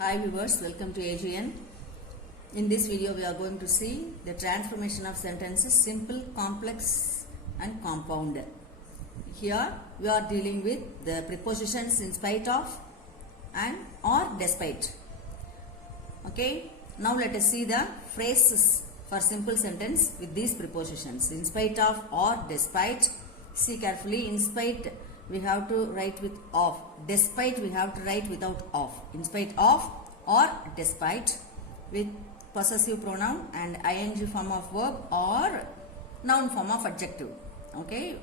Hi viewers, welcome to AGN. In this video we are going to see the transformation of sentences simple, complex and compound. Here we are dealing with the prepositions in spite of and or despite. Okay, now let us see the phrases for simple sentence with these prepositions in spite of or despite. See carefully, in spite we have to write with of, despite we have to write without of. In spite of or despite with possessive pronoun and ing form of verb or noun form of adjective. Okay,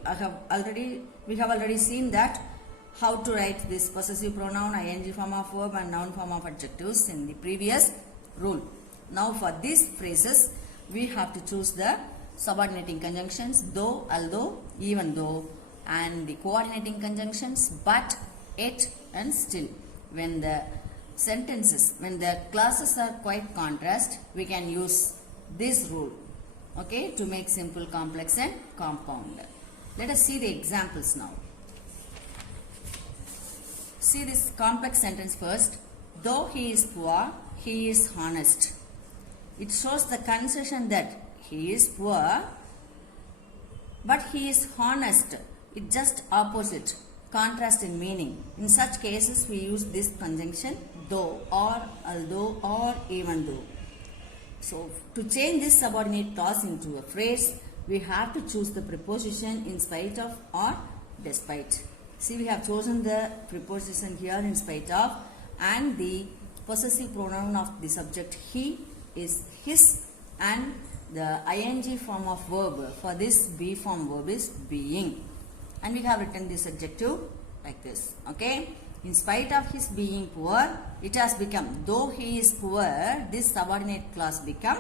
we have already seen that how to write this possessive pronoun, ing form of verb and noun form of adjectives in the previous rule. Now for these phrases we have to choose the subordinating conjunctions though, although, even though, and the coordinating conjunctions but, yet and still. When the clauses are quite contrast, we can use this rule, okay, to make simple, complex and compound. Let us see the examples now. See this complex sentence first. Though he is poor, he is honest. It shows the concession that he is poor but he is honest. It's just opposite, contrast in meaning. In such cases we use this conjunction though or although or even though. So to change this subordinate clause into a phrase, we have to choose the preposition in spite of or despite. See, we have chosen the preposition here in spite of, and the possessive pronoun of the subject he is his, and the ing form of verb for this be form verb is being. And we have written this adjective like this. Okay, in spite of his being poor, it has become, though he is poor, this subordinate clause become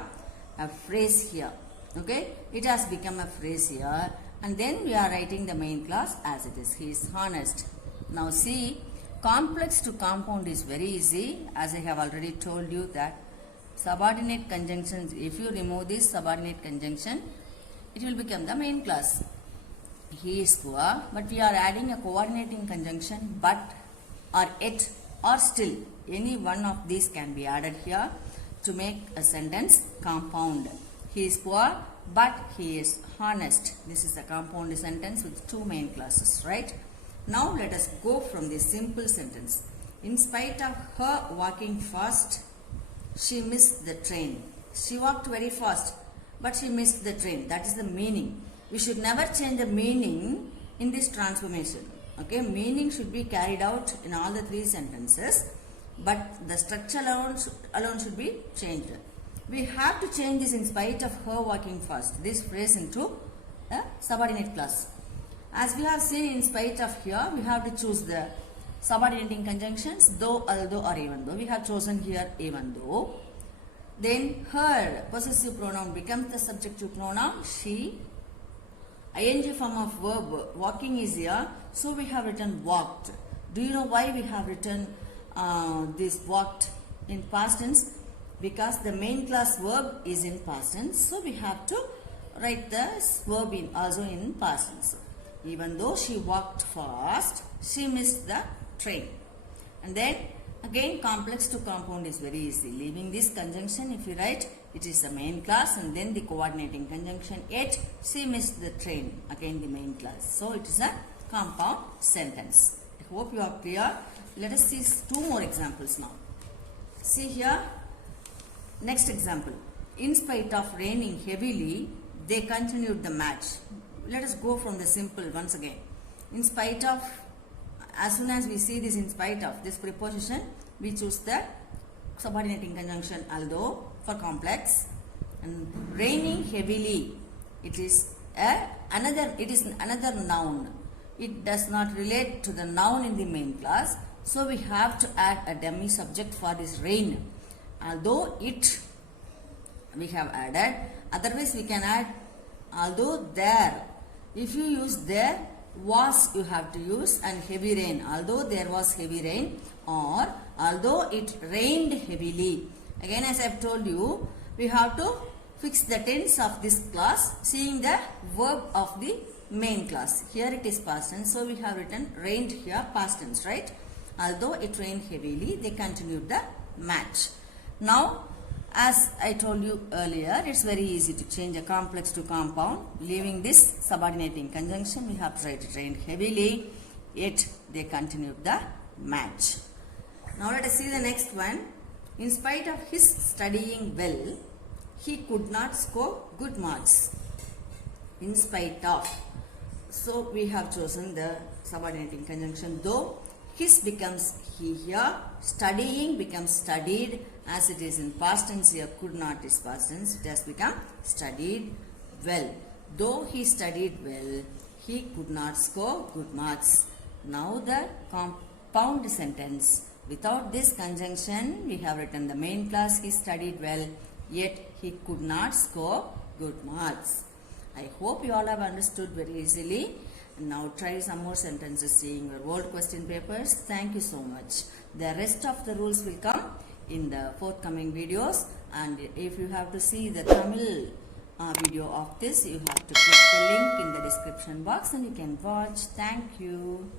a phrase here. Okay, it has become a phrase here, and then we are writing the main clause as it is, he is honest. Now see, complex to compound is very easy, as I have already told you that subordinate conjunctions, if you remove this subordinate conjunction, it will become the main clause. He is poor, but we are adding a coordinating conjunction but or yet or still. Any one of these can be added here to make a sentence compound. He is poor but he is honest. This is a compound sentence with two main clauses, right? Now let us go from this simple sentence. In spite of her walking fast, she missed the train. She walked very fast but she missed the train. That is the meaning. We should never change the meaning in this transformation. Okay, meaning should be carried out in all the three sentences, but the structure alone should be changed. We have to change this in spite of her walking fast, this phrase, into a subordinate clause. As we have seen, in spite of here, we have to choose the subordinating conjunctions though, although or even though. We have chosen here even though. Then her possessive pronoun becomes the subjective pronoun she. ing form of verb, walking is here, so we have written walked. Do you know why we have written this walked in past tense? Because the main class verb is in past tense, so we have to write the verb also in past tense. Even though she walked fast, she missed the train. And then again, complex to compound is very easy. Leaving this conjunction, if you write, it is the main class, and then the coordinating conjunction yet she missed the train, again the main class. So it is a compound sentence. I hope you are clear. Let us see two more examples now. See here, next example. In spite of raining heavily, they continued the match. Let us go from the simple once again. In spite of, as soon as we see this in spite of, this preposition, we choose the subordinating conjunction although for complex, and raining heavily, it is another noun. It does not relate to the noun in the main class, so we have to add a dummy subject for this rain. Although it, we have added, otherwise we can add although there. If you use there, was you have to use, and heavy rain, although there was heavy rain, or although it rained heavily. Again, as I have told you, we have to fix the tense of this clause seeing the verb of the main clause. Here it is past tense, so we have written rained here past tense, right? Although it rained heavily, they continued the match. Now, as I told you earlier, it's very easy to change a complex to compound. Leaving this subordinating conjunction, we have tried to rain heavily, yet they continued the match. Now let us see the next one. In spite of his studying well, he could not score good marks. In spite of. So we have chosen the subordinating conjunction though. His becomes he here. Studying becomes studied, as it is in past tense here. Could not is past tense. It has become studied well. Though he studied well, he could not score good marks. Now the compound sentence. Without this conjunction, we have written the main clause he studied well, yet he could not score good marks. I hope you all have understood very easily. Now try some more sentences seeing your old question papers. Thank you so much. The rest of the rules will come in the forthcoming videos, and if you have to see the Tamil video of this, you have to click the link in the description box and you can watch. Thank you.